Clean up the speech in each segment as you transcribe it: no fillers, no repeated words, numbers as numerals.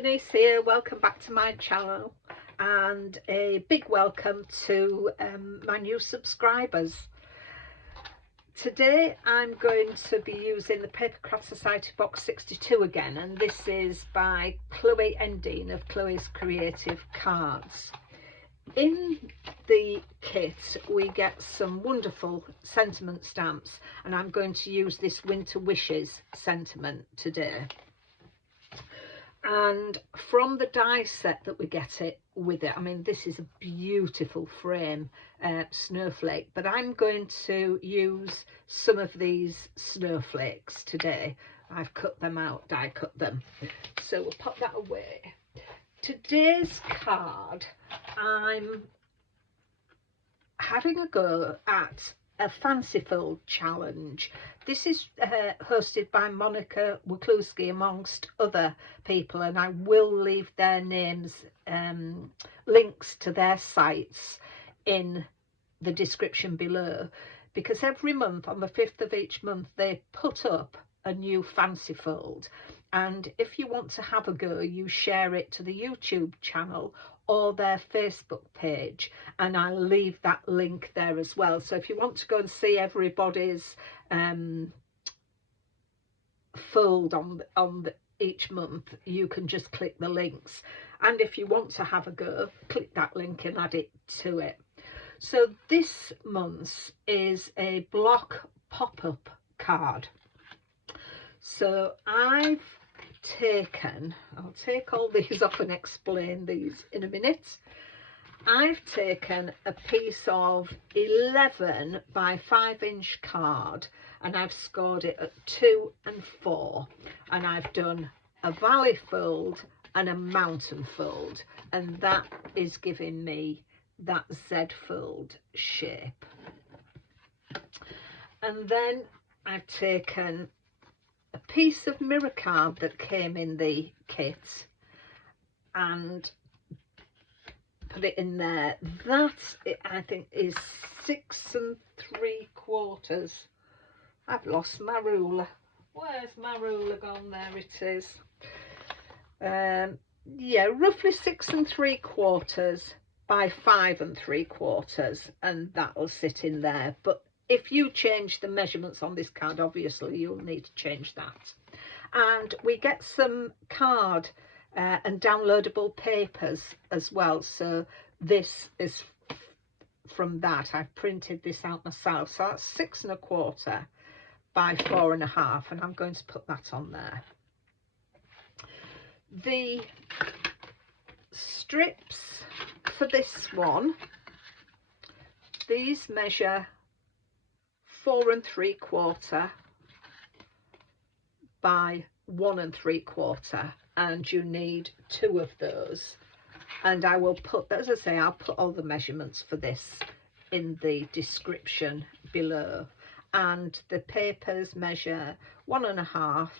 Denise here, welcome back to my channel and a big welcome to my new subscribers. Today I'm going to be using the Paper Craft Society box 62 again, and this is by Chloe Endine of Chloe's Creative Cards. In the kit we get some wonderful sentiment stamps, and I'm going to use this Winter Wishes sentiment today. And from the die set that we get it with it, I mean, this is a beautiful frame snowflake, but I'm going to use some of these snowflakes today. I've cut them out, die cut them, so we'll pop that away. Today's card, I'm having a go at a fanciful challenge. This is hosted by Monika amongst other people, and I will leave their names, links to their sites in the description below, because every month on the 5th of each month they put up a new fancy fold, and if you want to have a go you share it to the YouTube channel or their Facebook page, and I'll leave that link there as well. So if you want to go and see everybody's fold on each month, you can just click the links, and if you want to have a go, click that link and add it to it. So this month's is a block pop-up card. So I've taken, I'll take all these off and explain these in a minute. I've taken a piece of 11 by 5-inch card, and I've scored it at 2 and 4, and I've done a valley fold and a mountain fold, and that is giving me that Z fold shape. And then I've taken a piece of mirror card that came in the kit and put it in there. That I think is 6 3/4. I've lost my ruler. Where's my ruler gone? There it is. Yeah, roughly 6 3/4 by 5 3/4, and that'll sit in there. But if you change the measurements on this card, obviously you'll need to change that. And we get some card and downloadable papers as well. So this is from that. I've printed this out myself. So that's 6 1/4 by 4 1/2, and I'm going to put that on there. The strips for this one, these measure 4 3/4 by 1 3/4, and you need 2 of those. And I will put, as I say, I'll put all the measurements for this in the description below. And the papers measure 1 1/2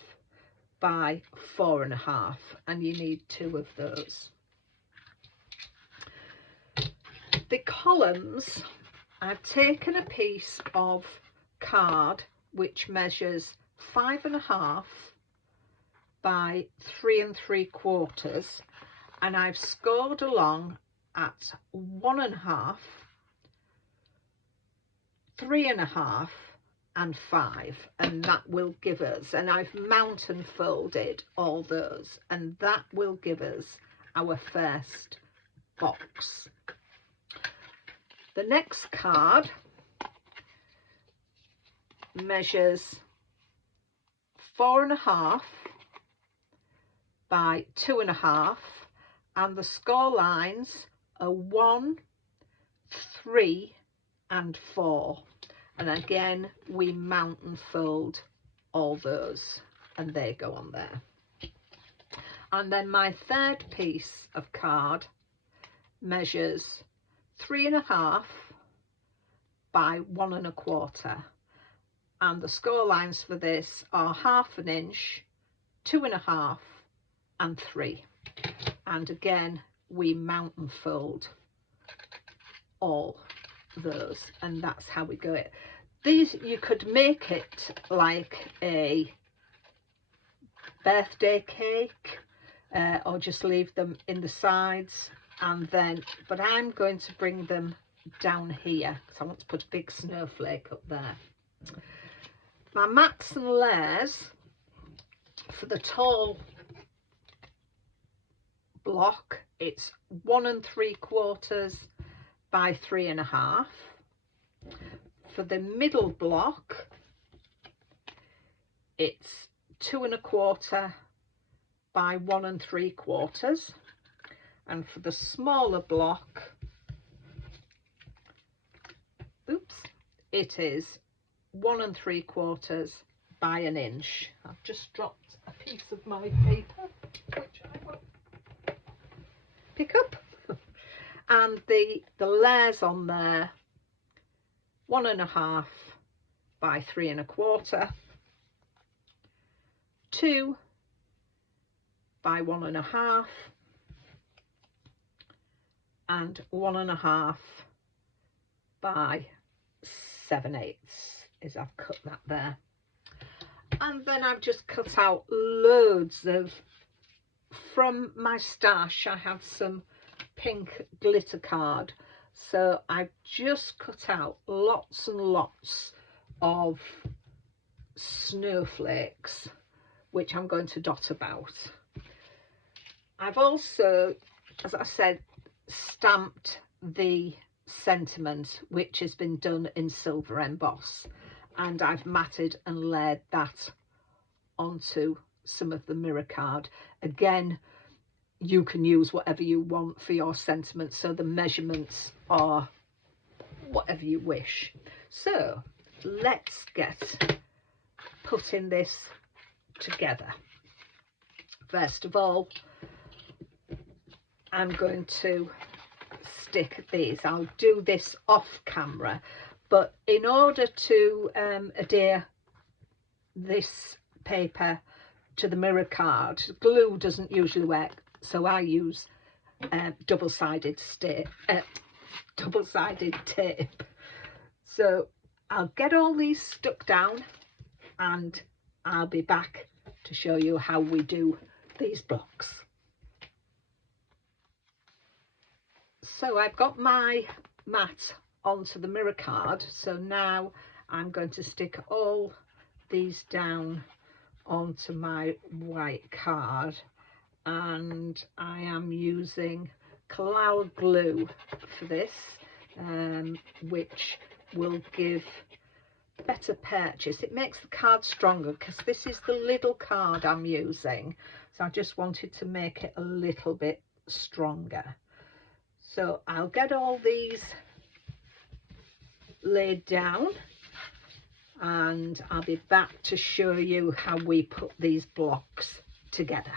by 4 1/2, and you need 2 of those. The columns, I've taken a piece of card which measures 5 1/2 by 3 3/4, and I've scored along at 1 1/2, 3 1/2 and 5, and that will give us, and I've mountain folded all those, and that will give us our first box. The next card measures 4 1/2 by 2 1/2, and the score lines are 1, 3 and 4, and again we mountain fold all those, and they go on there. And then my third piece of card measures 3 1/2 by 1 1/4, and the score lines for this are 1/2 inch, 2 1/2 and 3, and again we mountain fold all those, and that's how we go it. These, you could make it like a birthday cake or just leave them in the sides, and then, but I'm going to bring them down here because I want to put a big snowflake up there. My mats and layers for the tall block, it's 1 3/4 by 3.5. For the middle block, it's 2 1/4 by 1 3/4, and for the smaller block, it is 1 3/4 by 1 inch. I've just dropped a piece of my paper, which I will pick up. And the layers on there, 1 1/2 by 3 1/4, 2 by 1 1/2, and 1 1/2 by 7/8 is I've cut that there. And then I've just cut out loads of, from my stash I had some pink glitter card, so I've just cut out lots and lots of snowflakes which I'm going to dot about. I've also, as I said, stamped the sentiment, which has been done in silver emboss, and I've matted and laid that onto some of the mirror card. Again, you can use whatever you want for your sentiment, so the measurements are whatever you wish. So let's get putting this together. First of all, I'm going to stick these. I'll do this off camera, but in order to adhere this paper to the mirror card, glue doesn't usually work, so I use double-sided tape. So I'll get all these stuck down and I'll be back to show you how we do these blocks. So I've got my mat onto the mirror card, so now I'm going to stick all these down onto my white card, and I am using cloud glue for this, which will give better purchase. It makes the card stronger because this is the little card I'm using, so I just wanted to make it a little bit stronger. So I'll get all these laid down and I'll be back to show you how we put these blocks together.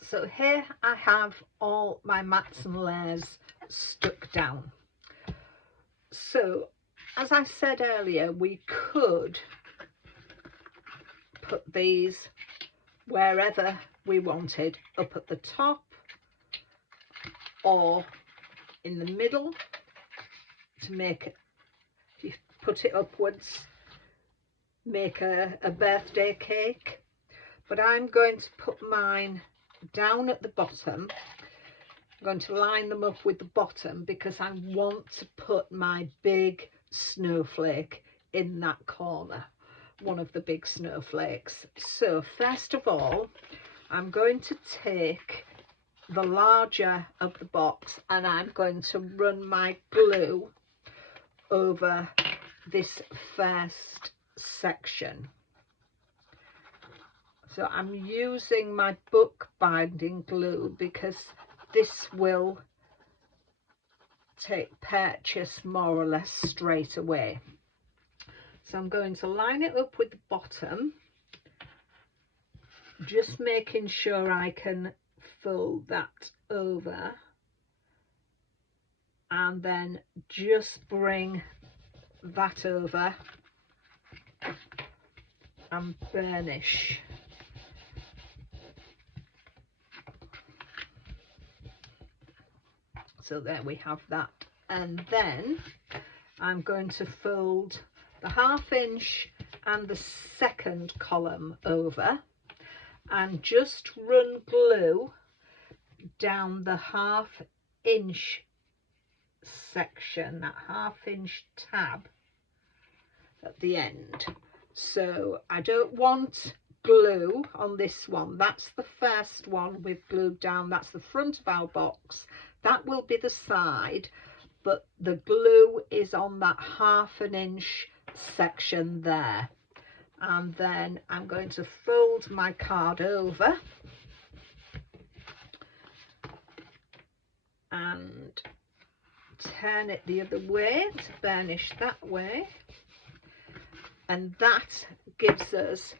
So here I have all my mats and layers stuck down. So as I said earlier, we could put these wherever we wanted, up at the top or in the middle, to make it, if you put it upwards, make a birthday cake. But I'm going to put mine down at the bottom. I'm going to line them up with the bottom because I want to put my big snowflake in that corner, one of the big snowflakes. So first of all, I'm going to take the larger of the box and I'm going to run my glue over this first section. So I'm using my book binding glue because this will take purchase more or less straight away. So I'm going to line it up with the bottom, just making sure I can fold that over, and then just bring that over and burnish. So there we have that, and then I'm going to fold the 1/2 inch and the second column over, and just run glue down the 1/2 inch section, that 1/2 inch tab at the end. So I don't want glue on this one. That's the first one we've glued down. That's the front of our box. That will be the side, but the glue is on that 1/2 inch section there. And then I'm going to fold my card over and turn it the other way to burnish that way, and that gives us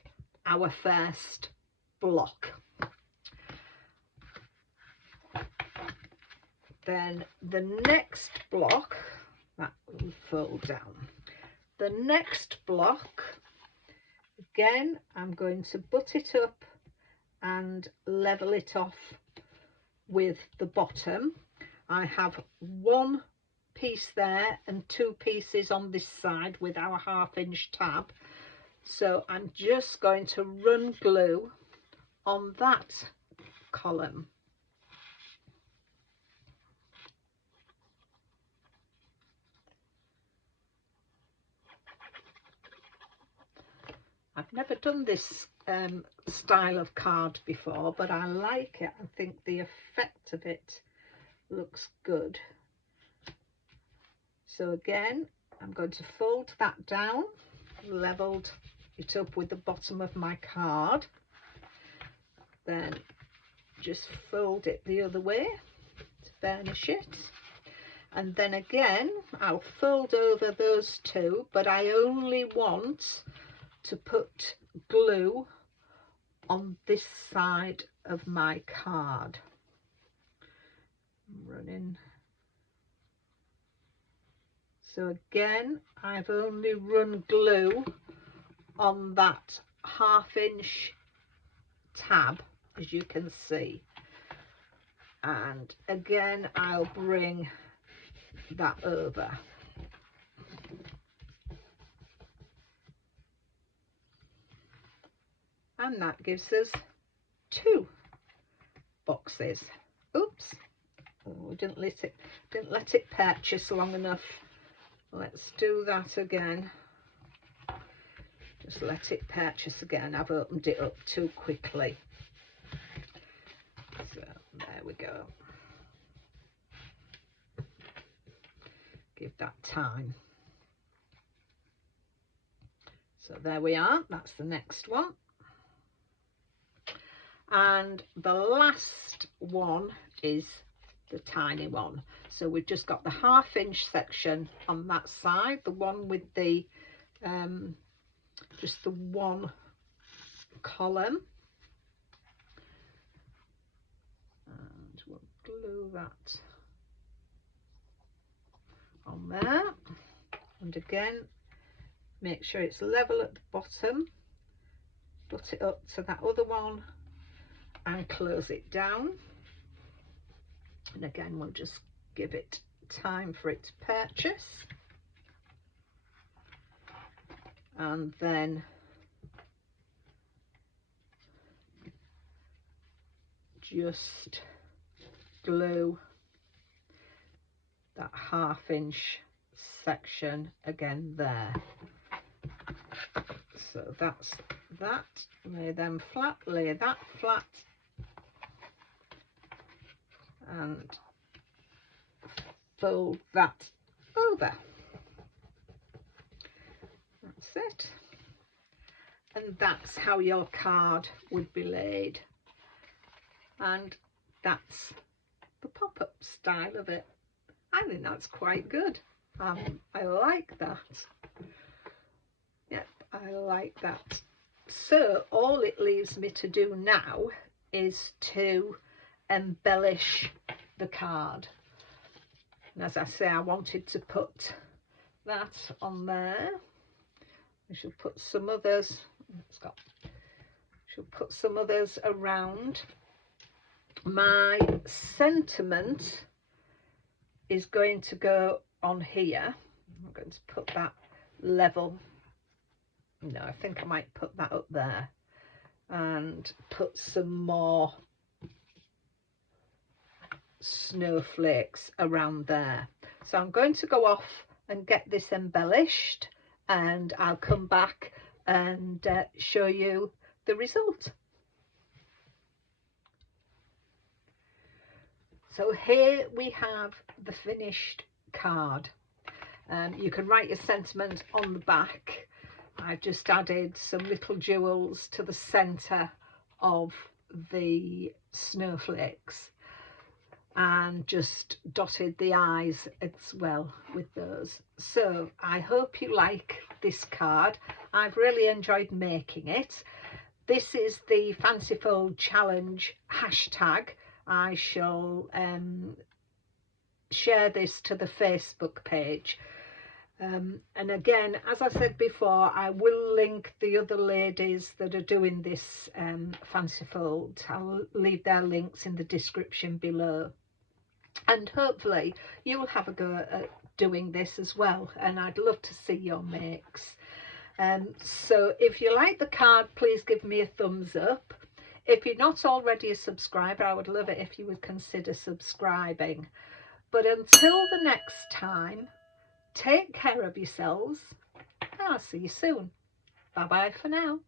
our first block. Then the next block, that will fold down. The next block, again, I'm going to butt it up and level it off with the bottom. I have 1 piece there and 2 pieces on this side with our 1/2 inch tab. So I'm just going to run glue on that column. I've never done this style of card before, but I like it. I think the effect of it looks good. So again, I'm going to fold that down, leveled it up with the bottom of my card, then just fold it the other way to burnish it, and then again I'll fold over those 2, but I only want to put glue on this side of my card. I'm running. So again, I've only run glue on that 1/2 inch tab, as you can see. And again, I'll bring that over. And that gives us 2 boxes. Oops, oh, we didn't let it purchase long enough. Let's do that again. Just let it purchase again. I've opened it up too quickly. So there we go. Give that time. So there we are. That's the next one. And the last one is the tiny one. So we've just got the 1/2 inch section on that side, the one with the just the 1 column, and we'll glue that on there, and again make sure it's level at the bottom, butt it up to that other one and close it down. And again, we'll just give it time for it to purchase, and then just glue that 1/2 inch section again there. So that's that. Lay them flat, lay that flat, and fold that over. That's it. And that's how your card would be laid. And that's the pop-up style of it. I think that's quite good. I like that. Yep, I like that. So all it leaves me to do now is to embellish the card. And as I say, I wanted to put that on there. I should put some others. Should put some others around. My sentiment is going to go on here. I'm going to put that level. No, I think I might put that up there. and put some more snowflakes around there. So I'm going to go off and get this embellished, and I'll come back and show you the result. So here we have the finished card. You can write your sentiment on the back. I've just added some little jewels to the centre of the snowflakes and just dotted the eyes as well with those. So I hope you like this card. I've really enjoyed making it. This is the Fanciful Challenge hashtag. I shall share this to the Facebook page. And again, as I said before, I will link the other ladies that are doing this Fanciful. I'll leave their links in the description below. And hopefully you'll have a go at doing this as well, and I'd love to see your makes. So if you like the card, please give me a thumbs up. If you're not already a subscriber, I would love it if you would consider subscribing. But until the next time, take care of yourselves, and I'll see you soon. Bye bye for now.